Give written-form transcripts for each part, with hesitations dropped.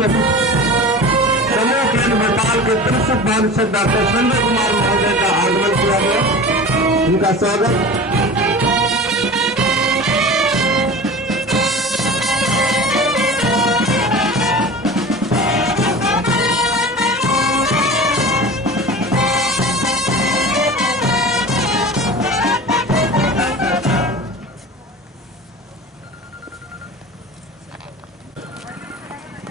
निदेशक समूह केंद्र भोपाल के प्रिंसिपल निदेशक डॉक्टर संजय कुमार महोदय का आगमन किया गया। उनका स्वागत।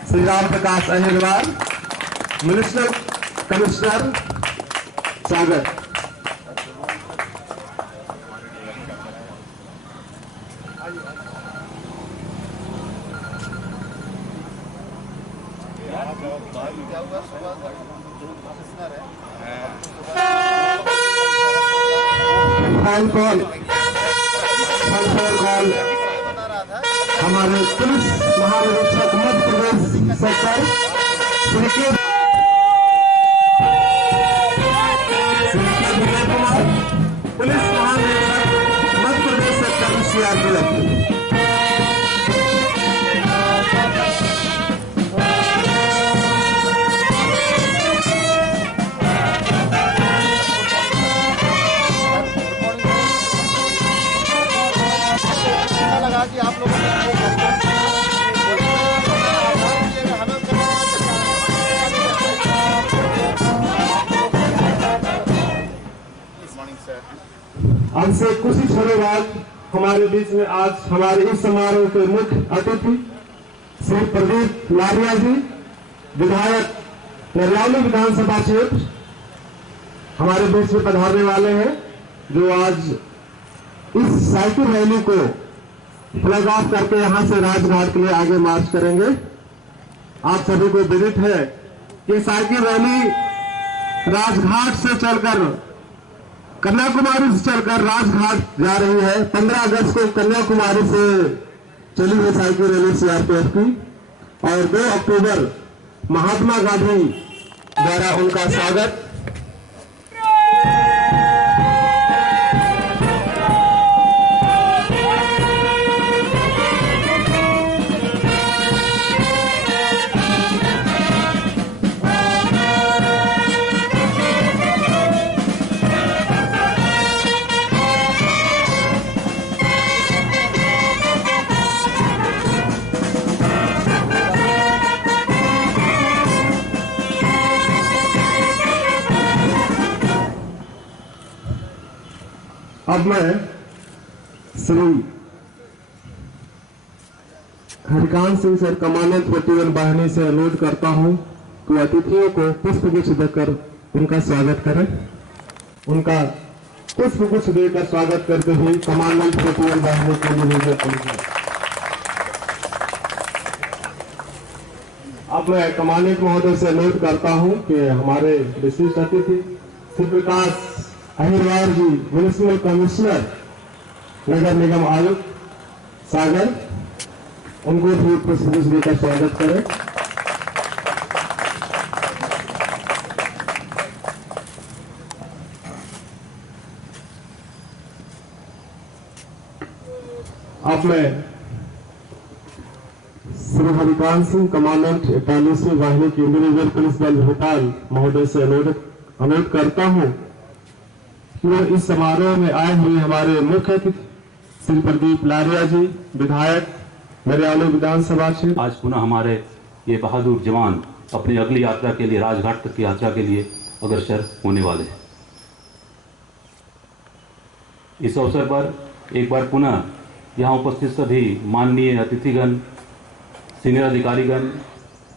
श्री राम प्रकाश अहिरवार, म्युनिसिपल कमिश्नर, स्वागत। हमारे पुलिस महानिरीक्षक मध्य प्रदेश सेक्टर श्री के विजय कुमार, पुलिस महानिरीक्षक मध्य प्रदेश सेक्टर सीआरपीएफ। आप लोगों आज से कुछ ही क्षणों बाद हमारे बीच में आज हमारे इस समारोह के मुख्य अतिथि श्री प्रदीप लारिया जी, विधायक नरियावली विधानसभा क्षेत्र, हमारे बीच में पधारने वाले हैं, जो आज इस साइकिल रैली को फ्लैग ऑफ करके यहां से राजघाट के लिए आगे मार्च करेंगे। आप सभी को विदित है कि साइकिल रैली राजघाट से चलकर कन्याकुमारी से चलकर राजघाट जा रही है। 15 अगस्त को कन्याकुमारी से चली है साइकिल रैली सीआरपीएफ की, और 2 अक्टूबर महात्मा गांधी द्वारा उनका स्वागत। अब मैं श्री हरिकांत सिंह सर कमांडेंट 41 वाहिनी से अनुरोध करता हूं कि अतिथियों को पुष्पगुच्छ देकर उनका स्वागत करें। उनका पुष्पगुच्छ देकर स्वागत करते हुए कमांडेंट 41 वाहिनी के लिए अब मैं कमांडेंट महोदय से अनुरोध करता हूं कि हमारे विशिष्ट अतिथि श्री प्रकाश अहिरवार जी, म्युनिसिपल कमिश्नर, नगर निगम आयुक्त सागर, उनको भी पुष्पगुच्छ देकर स्वागत करें। अब मैं श्री हरिकांत सिंह कमांडेंट 41वीं वाहिनी की इंडिविजुअल पुलिस बल भोपाल महोदय से अनुरोध करता हूं कि इस समारोह में आए हुए हमारे मुख्य अतिथि श्री प्रदीप लारिया जी, विधायक नरियावली विधानसभा क्षेत्र, आज पुनः हमारे ये बहादुर जवान अपनी अगली यात्रा के लिए, राजघाट तक की यात्रा के लिए अग्रसर होने वाले हैं। इस अवसर पर एक बार पुनः यहाँ उपस्थित सभी माननीय अतिथिगण, सीनियर अधिकारीगण,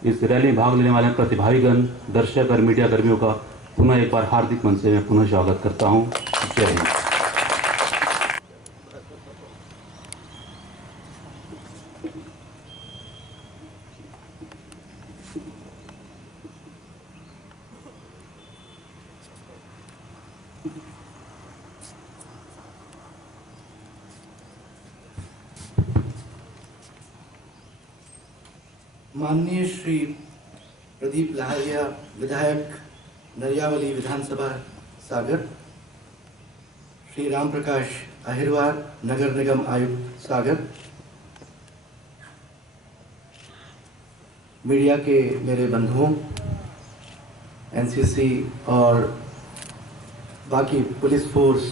इस रैली में भाग लेने वाले प्रतिभागीगण, दर्शक और मीडिया कर्मियों का पुनः एक बार हार्दिक मन से मैं पुनः स्वागत करता हूं। जय हिंद। माननीय श्री प्रदीप लारिया, विधायक नरियावली विधानसभा सागर, श्री राम प्रकाश अहिरवार, नगर निगम आयुक्त सागर, मीडिया के मेरे बंधुओं, एनसीसी और बाकी पुलिस फोर्स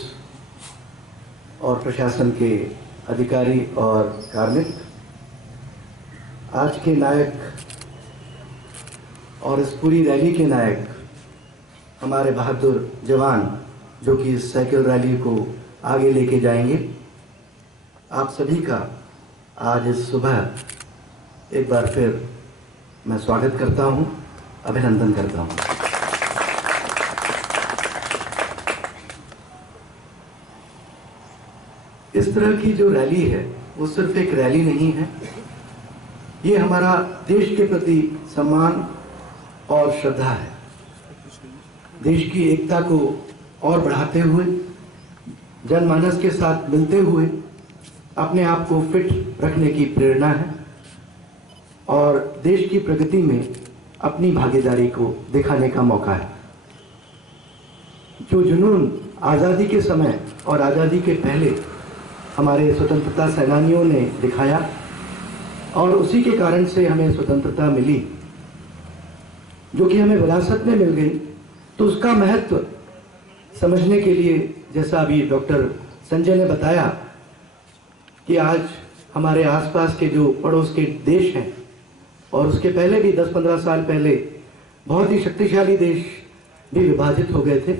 और प्रशासन के अधिकारी और कार्मिक, आज के नायक और इस पूरी रैली के नायक हमारे बहादुर जवान जो कि इस साइकिल रैली को आगे लेके जाएंगे, आप सभी का आज इस सुबह एक बार फिर मैं स्वागत करता हूं, अभिनंदन करता हूं। इस तरह की जो रैली है वो सिर्फ एक रैली नहीं है, ये हमारा देश के प्रति सम्मान और श्रद्धा है। देश की एकता को और बढ़ाते हुए, जनमानस के साथ मिलते हुए अपने आप को फिट रखने की प्रेरणा है और देश की प्रगति में अपनी भागीदारी को दिखाने का मौका है। जो जुनून आज़ादी के समय और आज़ादी के पहले हमारे स्वतंत्रता सेनानियों ने दिखाया और उसी के कारण से हमें स्वतंत्रता मिली, जो कि हमें विरासत में मिल गई, तो उसका महत्व समझने के लिए, जैसा अभी डॉक्टर संजय ने बताया कि आज हमारे आसपास के जो पड़ोस के देश हैं और उसके पहले भी 10-15 साल पहले बहुत ही शक्तिशाली देश भी विभाजित हो गए थे,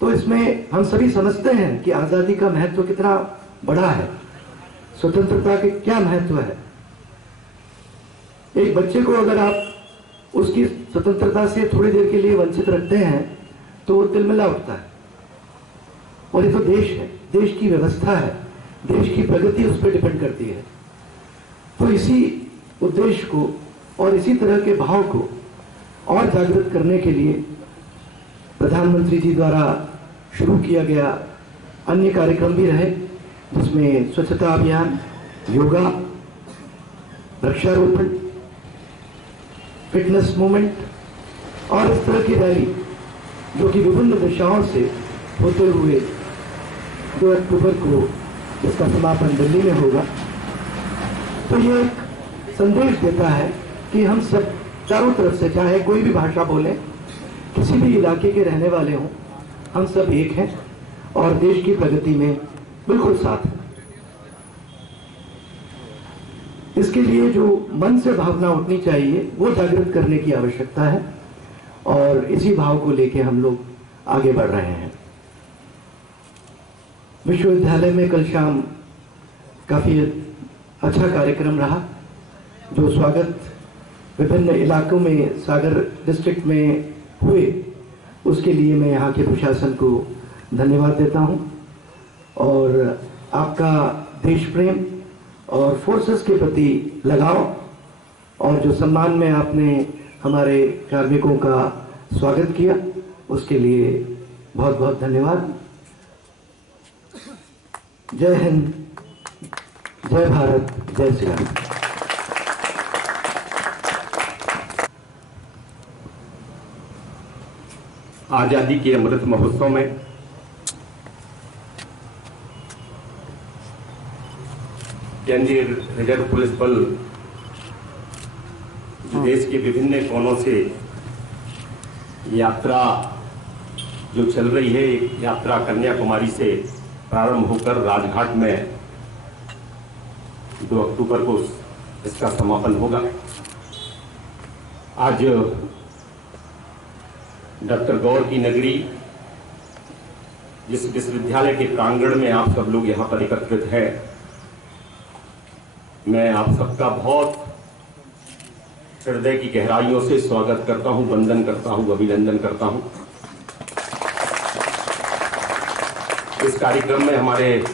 तो इसमें हम सभी समझते हैं कि आज़ादी का महत्व कितना बड़ा है, स्वतंत्रता के क्या महत्व है। एक बच्चे को अगर आप उसकी स्वतंत्रता से थोड़ी देर के लिए वंचित रखते हैं तो वो तिलमिला उठता है। और ये तो देश है, देश की व्यवस्था है, देश की प्रगति उस पर डिपेंड करती है। तो इसी उद्देश्य को और इसी तरह के भाव को और जागृत करने के लिए प्रधानमंत्री जी द्वारा शुरू किया गया अन्य कार्यक्रम भी रहे, जिसमें स्वच्छता अभियान, योगा, वृक्षारोपण, फिटनेस मूवमेंट और इस तरह की रैली जो कि विभिन्न दिशाओं से होते हुए 2 अक्टूबर को इसका समापन दिल्ली में होगा। तो ये एक संदेश देता है कि हम सब चारों तरफ से, चाहे कोई भी भाषा बोले, किसी भी इलाके के रहने वाले हों, हम सब एक हैं और देश की प्रगति में बिल्कुल साथ हैं। इसके लिए जो मन से भावना उठनी चाहिए वो जागृत करने की आवश्यकता है और इसी भाव को लेके हम लोग आगे बढ़ रहे हैं। विश्वविद्यालय में कल शाम काफी अच्छा कार्यक्रम रहा, जो स्वागत विभिन्न इलाकों में सागर डिस्ट्रिक्ट में हुए, उसके लिए मैं यहाँ के प्रशासन को धन्यवाद देता हूँ और आपका देश प्रेम और फोर्सेस के प्रति लगाव और जो सम्मान में आपने हमारे कार्मिकों का स्वागत किया, उसके लिए बहुत बहुत धन्यवाद। जय हिंद, जय भारत, जय श्री राम। आजादी के अमृत महोत्सव में केंद्रीय रिजर्व पुलिस बल देश के विभिन्न कोनों से यात्रा जो चल रही है, एक यात्रा कन्याकुमारी से प्रारंभ होकर राजघाट में 2 अक्टूबर को इसका समापन होगा। आज डॉक्टर गौर की नगरी, जिस विश्वविद्यालय के प्रांगण में आप सब लोग यहाँ पर एकत्रित हैं, मैं आप सबका बहुत हृदय की गहराइयों से स्वागत करता हूँ, वंदन करता हूँ, अभिनंदन करता हूँ। इस कार्यक्रम में हमारे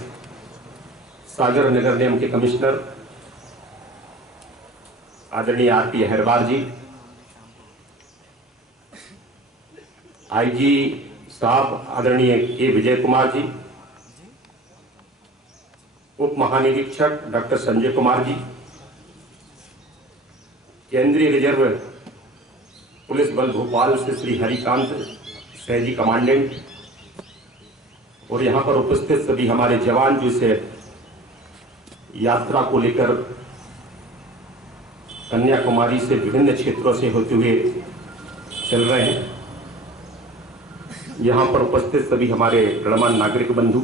सागर नगर निगम के कमिश्नर आदरणीय आरपी अहिरवार जी, आईजी साहब आदरणीय के विजय कुमार जी, उप महानिरीक्षक डॉक्टर संजय कुमार जी, केंद्रीय रिजर्व पुलिस बल भोपाल से श्री हरिकांत सहजी कमांडेंट, और यहाँ पर उपस्थित सभी हमारे जवान जो इसे यात्रा को लेकर कन्याकुमारी से विभिन्न क्षेत्रों से होते हुए चल रहे हैं। यहाँ पर उपस्थित सभी हमारे गणमान्य नागरिक बंधु,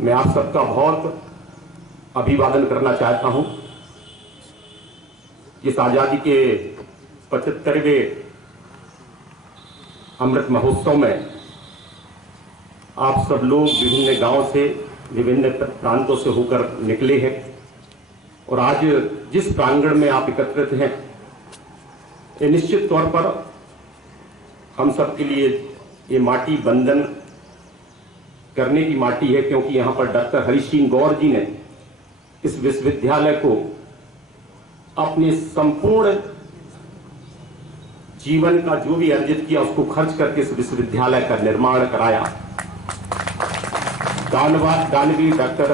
मैं आप सबका बहुत अभिवादन करना चाहता हूँ। इस आज़ादी के 75वें अमृत महोत्सव में आप सब लोग विभिन्न गांव से, विभिन्न प्रांतों से होकर निकले हैं और आज जिस प्रांगण में आप एकत्रित हैं, ये निश्चित तौर पर हम सब के लिए ये माटी बंधन करने की माटी है, क्योंकि यहाँ पर डॉक्टर हरि सिंह गौर जी ने इस विश्वविद्यालय को अपने संपूर्ण जीवन का जो भी अर्जित किया उसको खर्च करके इस विश्वविद्यालय का निर्माण कराया। दानवीर डॉक्टर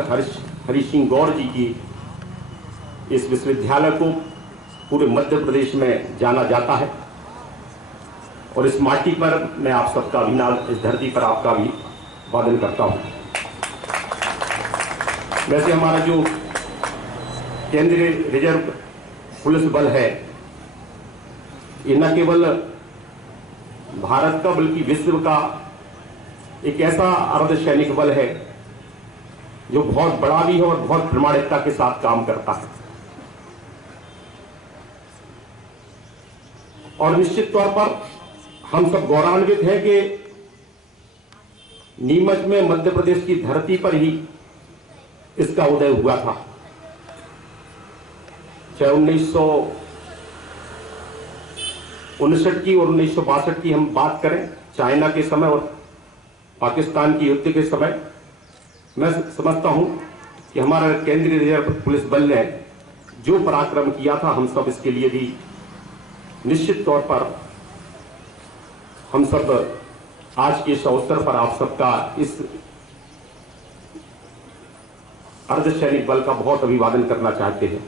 हरि सिंह गौर जी की इस विश्वविद्यालय को पूरे मध्य प्रदेश में जाना जाता है और इस माटी पर मैं आप सबका अभिनंदन, इस धरती पर आपका भी वादन करता हूं। वैसे हमारा जो केंद्रीय रिजर्व पुलिस बल है, ये न केवल भारत का बल्कि विश्व का एक ऐसा अर्धसैनिक बल है जो बहुत बड़ा भी है और बहुत प्रामाणिकता के साथ काम करता है। और निश्चित तौर पर हम सब गौरवान्वित हैं कि नीमच में मध्य प्रदेश की धरती पर ही इसका उदय हुआ था। चाहे 1959 की और 1962 की हम बात करें, चाइना के समय और पाकिस्तान की युद्ध के समय, मैं समझता हूं कि हमारा केंद्रीय रिजर्व पुलिस बल ने जो पराक्रम किया था, हम सब इसके लिए भी निश्चित तौर पर हम सब आज के इस अवसर पर आप सबका इस अर्धसैनिक बल का बहुत अभिवादन करना चाहते हैं।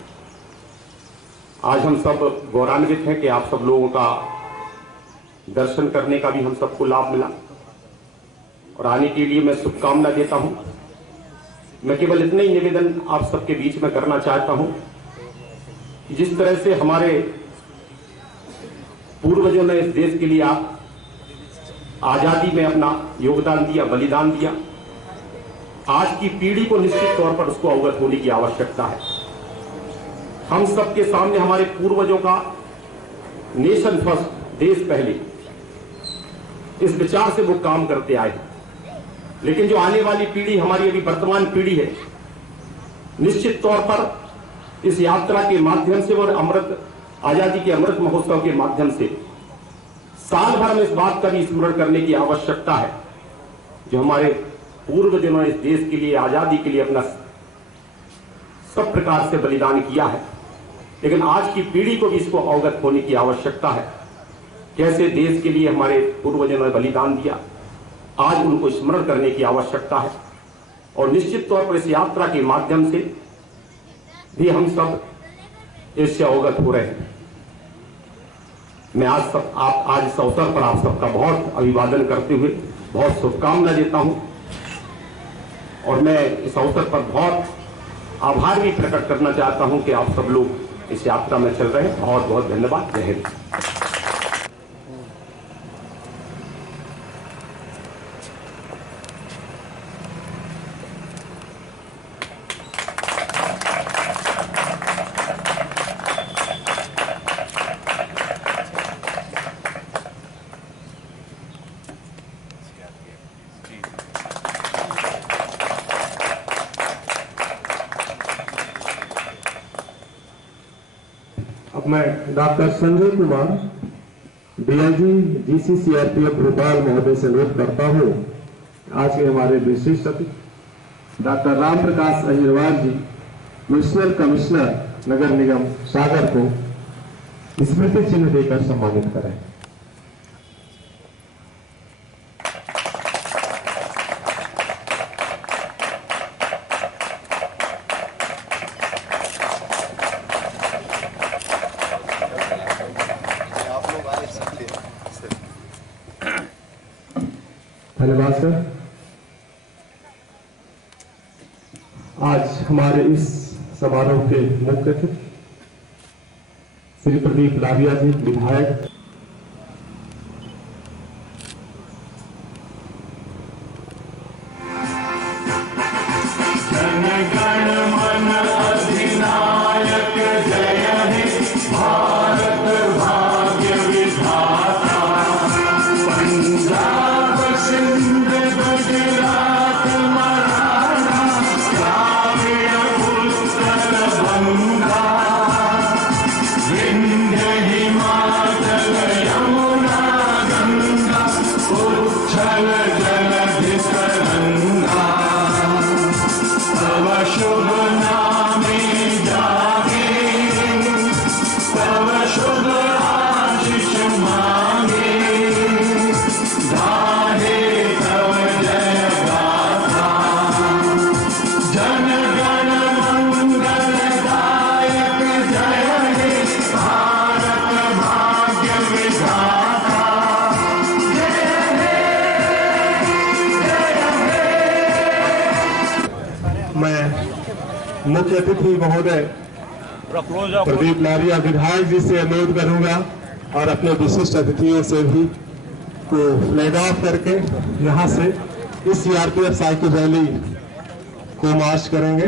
आज हम सब गौरवान्वित हैं कि आप सब लोगों का दर्शन करने का भी हम सबको लाभ मिला और आने के लिए मैं शुभकामना देता हूं। मैं केवल इतना ही निवेदन आप सबके बीच में करना चाहता हूं कि जिस तरह से हमारे पूर्वजों ने इस देश के लिए आजादी में अपना योगदान दिया, बलिदान दिया, आज की पीढ़ी को निश्चित तौर पर उसको अवगत होने की आवश्यकता है। हम सबके सामने हमारे पूर्वजों का नेशन फर्स्ट, देश पहले, इस विचार से वो काम करते आए। लेकिन जो आने वाली पीढ़ी, हमारी अभी वर्तमान पीढ़ी है, निश्चित तौर पर इस यात्रा के माध्यम से और आजादी के अमृत महोत्सव के माध्यम से साल भर में इस बात का भी स्मरण करने की आवश्यकता है जो हमारे पूर्वजों ने इस देश के लिए, आजादी के लिए अपना सब प्रकार से बलिदान किया है। लेकिन आज की पीढ़ी को भी इसको अवगत होने की आवश्यकता है, कैसे देश के लिए हमारे पूर्वजों ने बलिदान दिया। आज उनको स्मरण करने की आवश्यकता है और निश्चित तौर पर इस यात्रा के माध्यम से भी हम सब इससे अवगत हो रहे हैं। मैं आज इस अवसर पर आप सबका बहुत अभिवादन करते हुए बहुत शुभकामना देता हूं और मैं इस अवसर पर बहुत आभार भी प्रकट करना चाहता हूं कि आप सब लोग इस यात्रा में चल रहे हैं। बहुत बहुत धन्यवाद। जय हिंद। अब मैं doctor Sanjay Kumar, DIG GC CRPF Bhopal महोदय से अनुरोध करता हूं, आज के हमारे विशिष्ट अतिथि डॉक्टर राम प्रकाश अहिरवार जी, म्युनिसिपल कमिश्नर नगर निगम सागर को स्मृति चिन्ह देकर सम्मानित करें। धन्यवाद सर। आज हमारे इस समारोह के मुख्य अतिथि श्री प्रदीप लारिया जी विधायक, मैं मुख्य अतिथि महोदय प्रदीप लारिया विधायक जी से अनुरोध करूंगा और अपने विशिष्ट अतिथियों से भी को फ्लैग ऑफ करके यहाँ से इस सीआरपीएफ साइकिल रैली को मार्च करेंगे।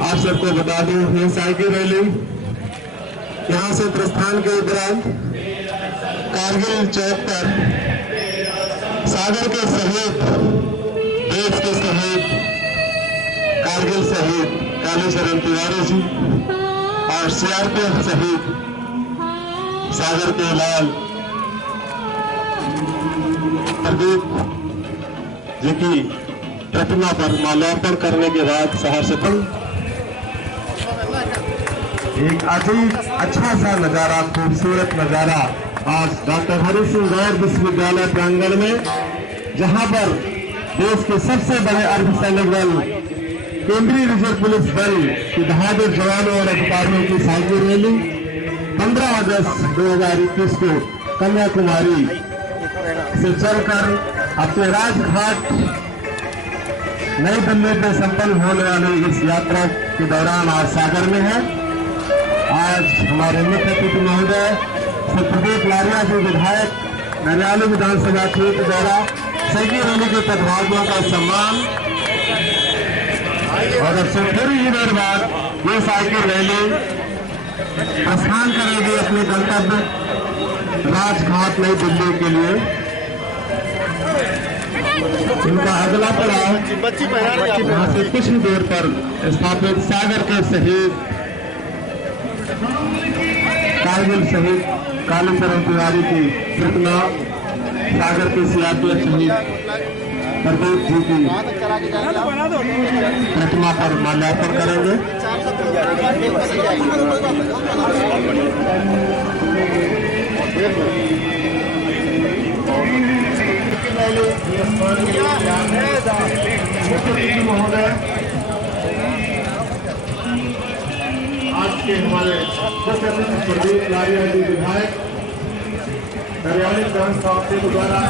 आप सबको बता दूं, ये साइकिल रैली यहाँ से प्रस्थान के उपरांत कारगिल चौक पर सागर के शहीद, देश के शहीद, कारगिल शहीद कालीचरण तिवारी जी और सीआरपीएफ शहीद सागर के लाल प्रदीप जी की प्रतिमा पर माल्यार्पण करने के बाद शहर से एक अजीब अच्छा सा नजारा, खूबसूरत नजारा आज डॉक्टर हरि सिंह गौर विश्वविद्यालय प्रांगण में, जहां पर देश के सबसे बड़े अर्धसैनिक बल केंद्रीय रिजर्व पुलिस बल के बहादुर जवानों और अधिकारियों की साइकिल रैली 15 अगस्त 2021 को कन्याकुमारी से चलकर अपने राजघाट नई दिल्ली में संपन्न होने वाली इस यात्रा के दौरान आज सागर में है। आज हमारे मुख्य अतिथि महोदय श्री प्रदीप लारिया जी विधायक नरियाली विधानसभा क्षेत्र द्वारा साइकिल रैली के प्रतिभागियों का सम्मान, और अब से थोड़ी ही देर बाद ये साइकिल रैली प्रस्थान करेगी अपने गंतव्य राजघाट नई दिल्ली के लिए। इनका अगला पड़ाव यहाँ से कुछ ही देर पर स्थापित सागर के शहीद, कारगिल शहीद कालीचरण तिवारी की प्रतिमा, सागर के सीआरपीएफ शहीद प्रदीप जी की प्रतिमा पर माल्यार्पण करेंगे। महोदय आज के हमारे मुख्य अतिथि प्रदीप लारिया जी विधायक नरियाली विधानसभा क्षेत्र द्वारा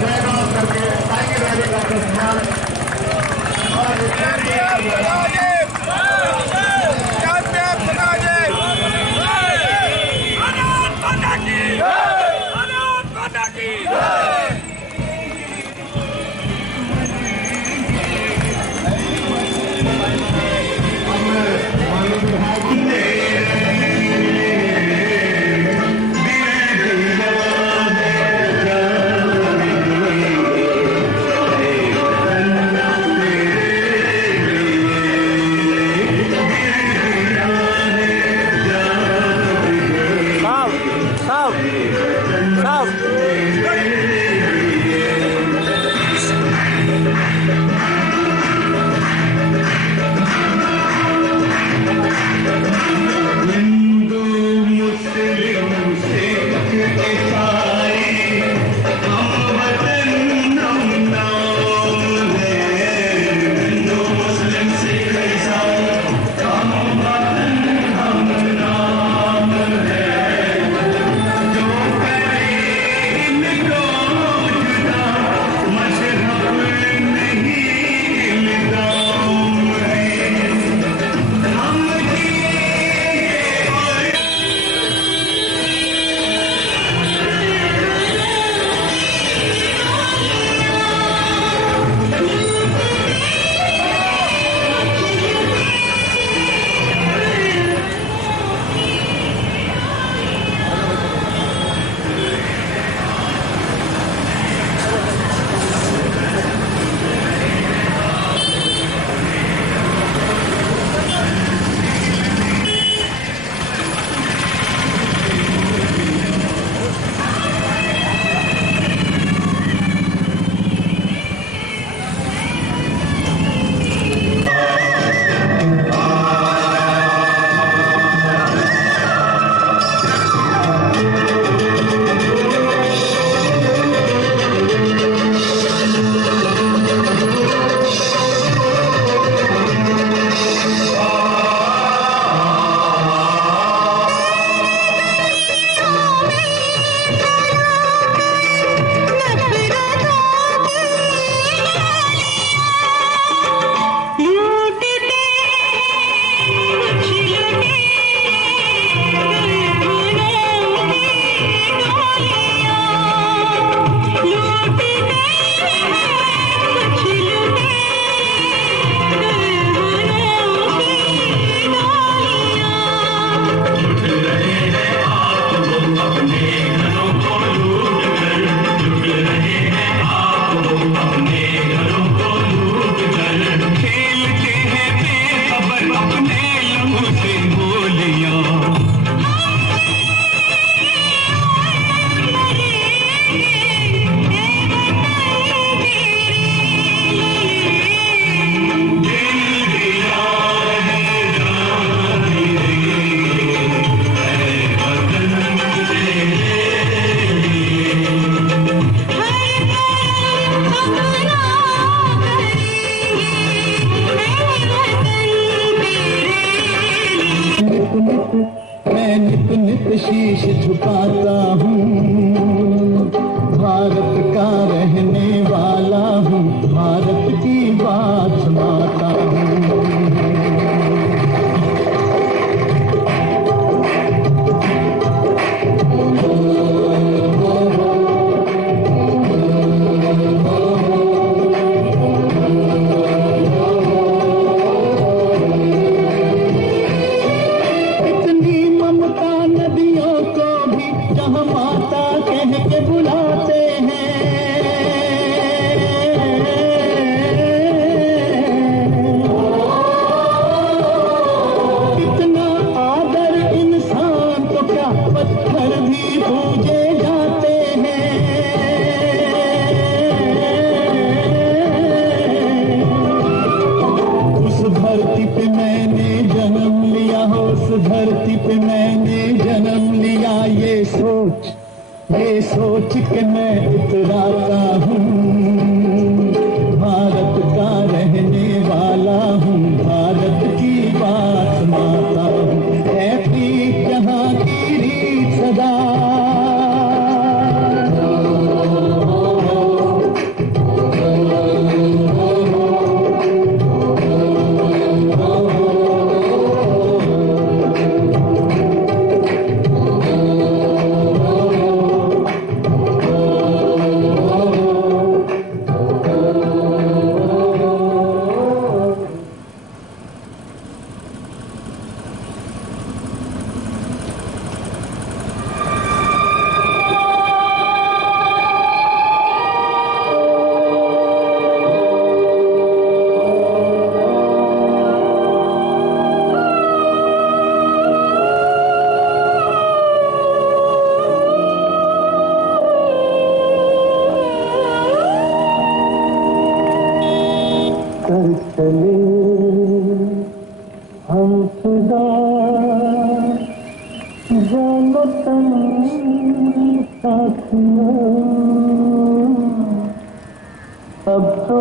फ्लैग ऑफ करके साइकिल रैली का प्रस्थान माता कह के बुलाते हैं। कितना आदर इंसान को क्या पत्थर भी पूजे जाते हैं। उस धरती पे मैंने जन्म लिया हो, उस धरती पे मैंने जन्म लिया, ये सोच के मैं इतराता हूँ। भारत का रहने वाला हूँ, भारत की बात माता हूँ। है प्रीत जहाँ की रीत सदा, कर चले हम खुदा जानो तन साथियों। अब तो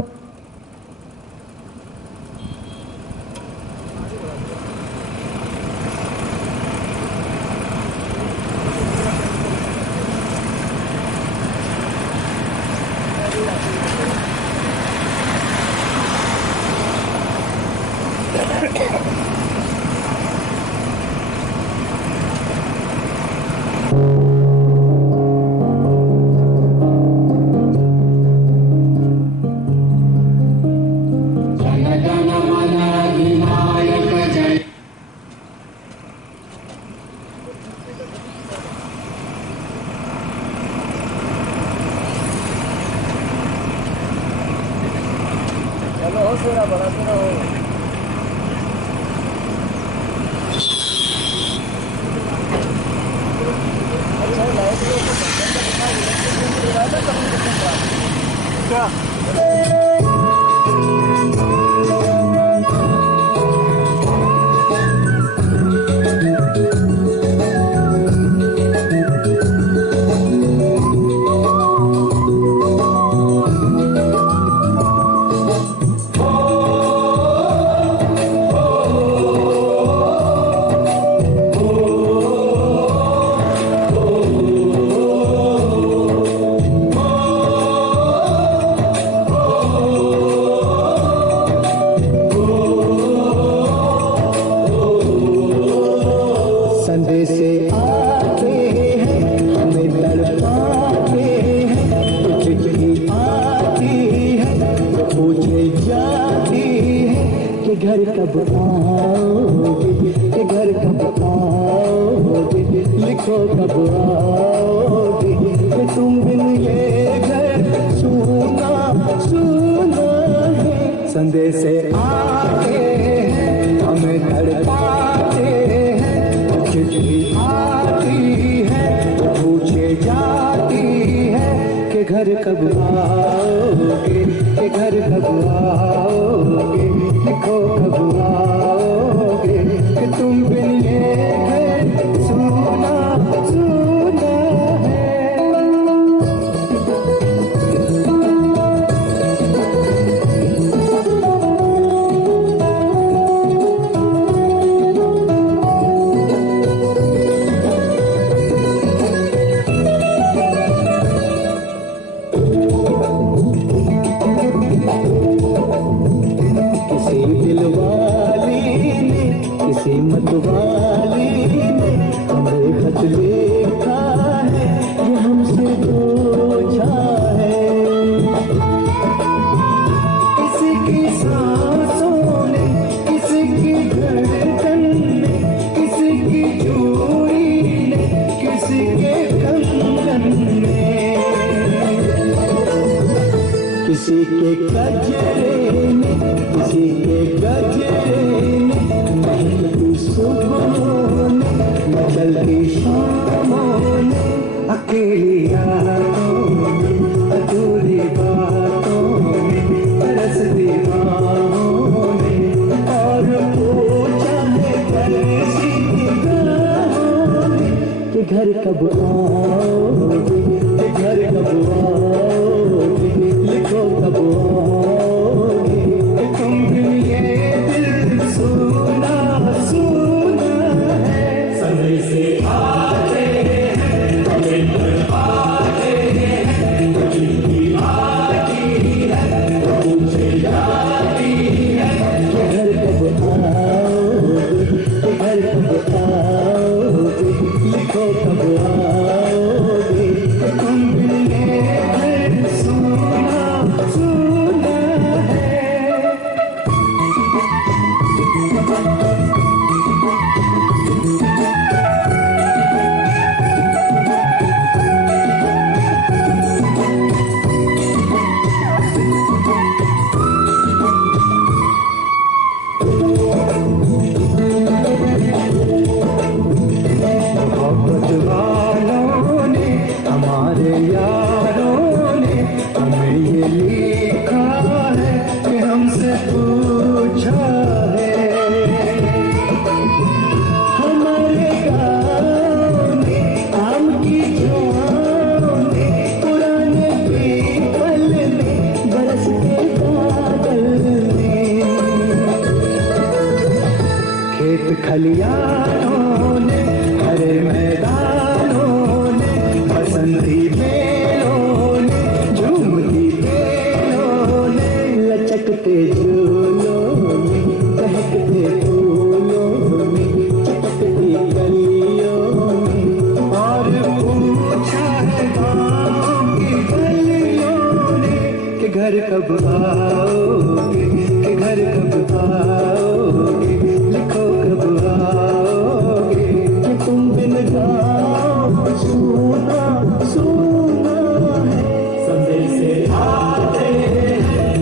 घर कब आओगे, के घर कब आओगे, लिखो कब आओगे, कि तुम बिन ये घर सुना सुना है। संदेश आते हैं हमें तड़पाते हैं, चिट्ठी आती है पूछे जाती है कि घर कब आओगे, के घर कब आओगे, लिखो कब आओगे, कि तुम बिन ये घर सुना सुना है। किसी के गजरे में, किसी के गजरे में, महकती सुबहों में, मचलती शामों में, अकेली रातों में, अधूरी बातों में, तरसती बाहों में, और पूछा है कैसी निगाहों में कि घर कब आओगे, कि घर कब आओगे, लिखो कब आओगे, कि तुम बिन ये दिल सुना सुना है। समय से आते हैं हमें तड़पाते हैं, तो जिंदगी आती है तो पूछे जाती है कि घर कब आओगे, कि घर कब आओगे, लिखो कब आओगे, कि तुम बिन ये दिल सुना सुना है। मोहब्बत वालों ने, हमारे यारों ने हमें ये लिखा है कि हमसे पूछा है। हमारे गाँव में आम की छाँव में, पुराने पीपल में, बरसते बादल में, खेत खलियानों ने, हरे मैदानों ने, बसंती बेलों ने, झूमती बेलों ने, लचकते झूलों में, बहकते फूलों में, चटकती गलियों में, और पूछा है गाँव की गलियों ने कि घर कब आओगे, कि घर कब आओगे, लिखो कब आओगे, कि तुम बिन गाँव सुना सुना है। समय से आते हैं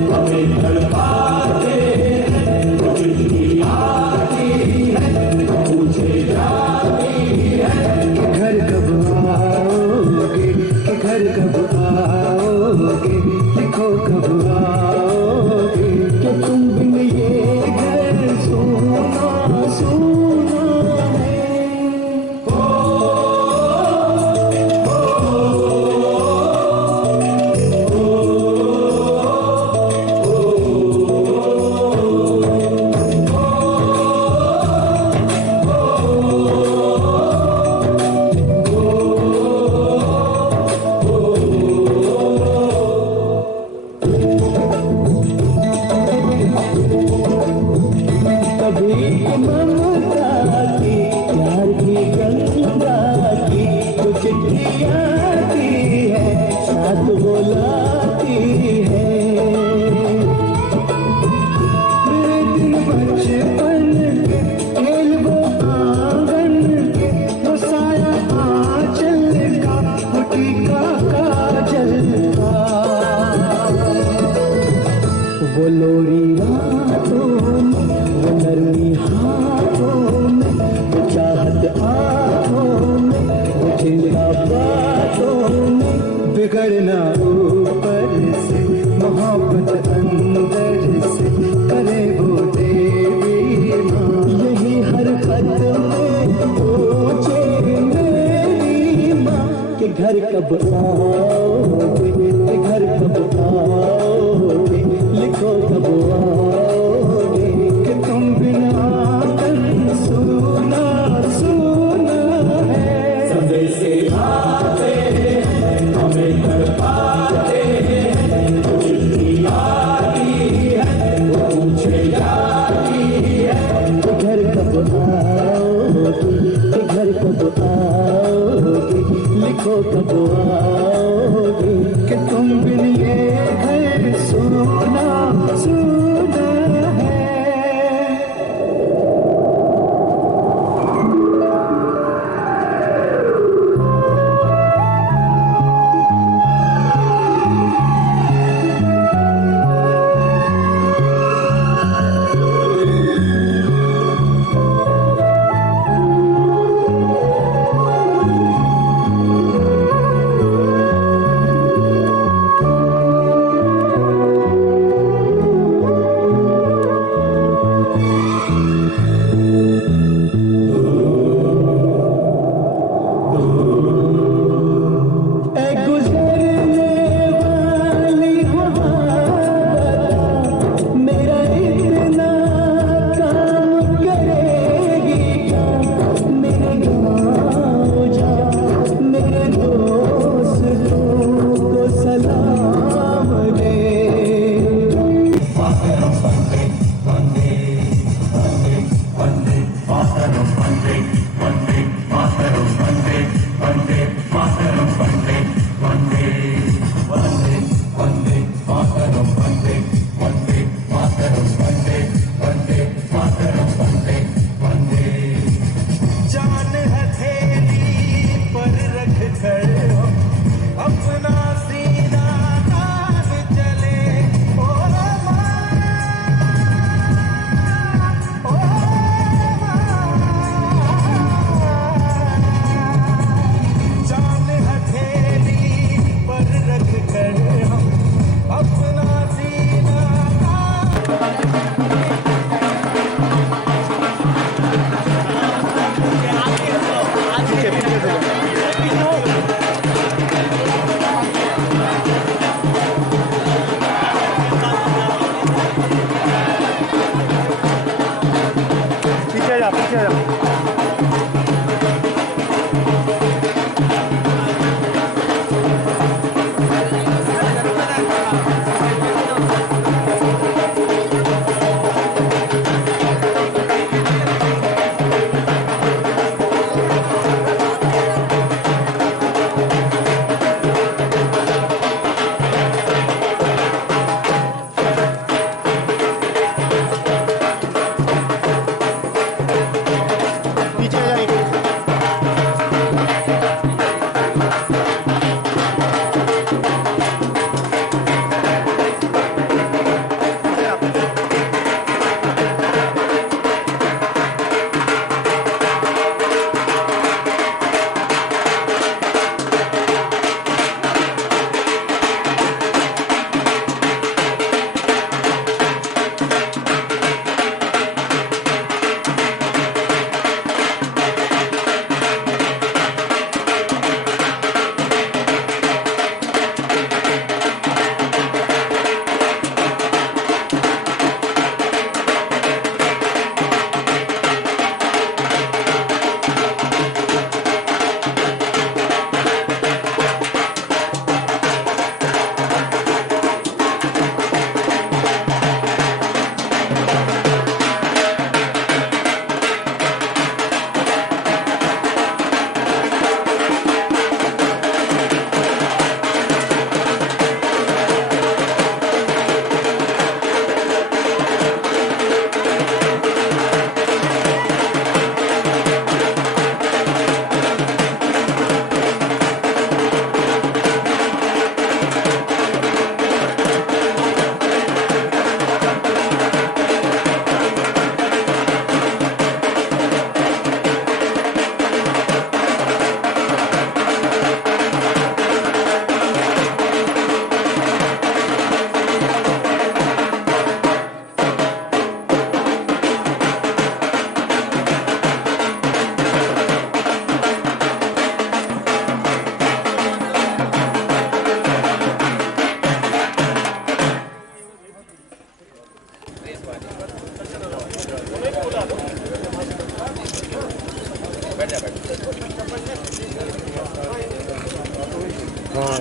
हमें तड़पाते हैं, तो जिंदगी आती है तो पूछे जाती है कि घर कब आओगे, कि घर कब आओगे, लिखो कब आओगे, कि तुम बिन ये घर सुना सुना है। कभी ममता की, प्यार की गंगा की कुछ आती है, साथ बुलाती है। मेरे दिन बचपन के खेल वो आंगन के, वो साया आंचल का, वो टीका काजल का, वो लोरी रातों में, वो नरमी हाथों में, वो चाहत आँखों में, वो चिंता बातों में, बिगड़ना ऊपर से, मोहब्बत अंदर से, करे वो देवी माँ। यही हर खत में पूछे मेरी माँ कि घर कब आओगे, कि घर कब आओगे, लिखो कब आओगे, कि तुम बिना कर सुना सुना है। समय से आते हैं हमें तड़पाते हैं, तो जिंदगी आती है वो पूछे जाती है कि घर कब आओगे, कि घर कब आओगे, लिखो कब आओगे, कि तुम बिन ये घर सुना सुना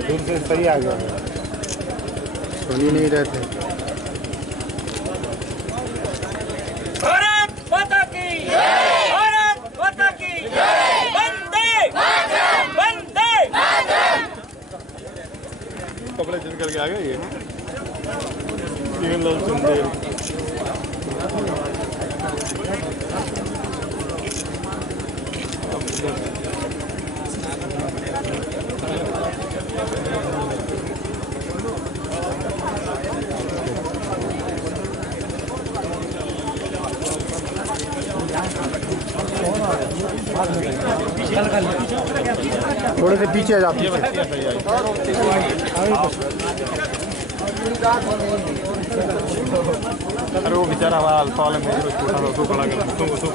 दूर से सही आ गया, सुन ही नहीं रहते। भारत माता की जय, भारत माता की जय, वंदे मातरम, वंदे मातरम। कपड़े चेंज करके आ गए ये लोग सुन रहे। थोड़े से पीछे आ जाओ, पीछे। अरे वो बेचारा हमारा अल्फा वाला मेरे को छोटा सा खड़ा कर तुमको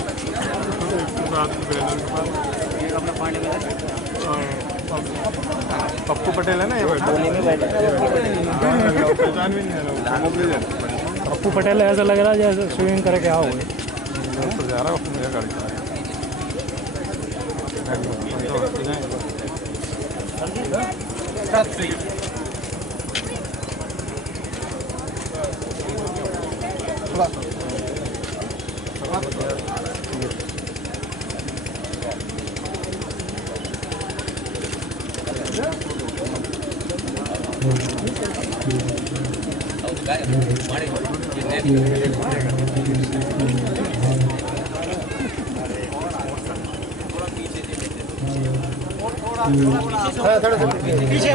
पप्पू पटेल है ना ये पहचान भी नहीं है। पप्पू पटेल ऐसा लग रहा है जैसे स्विमिंग करके आओ तो जा रहा है मेरा गाड़ी थोड़ा पीछे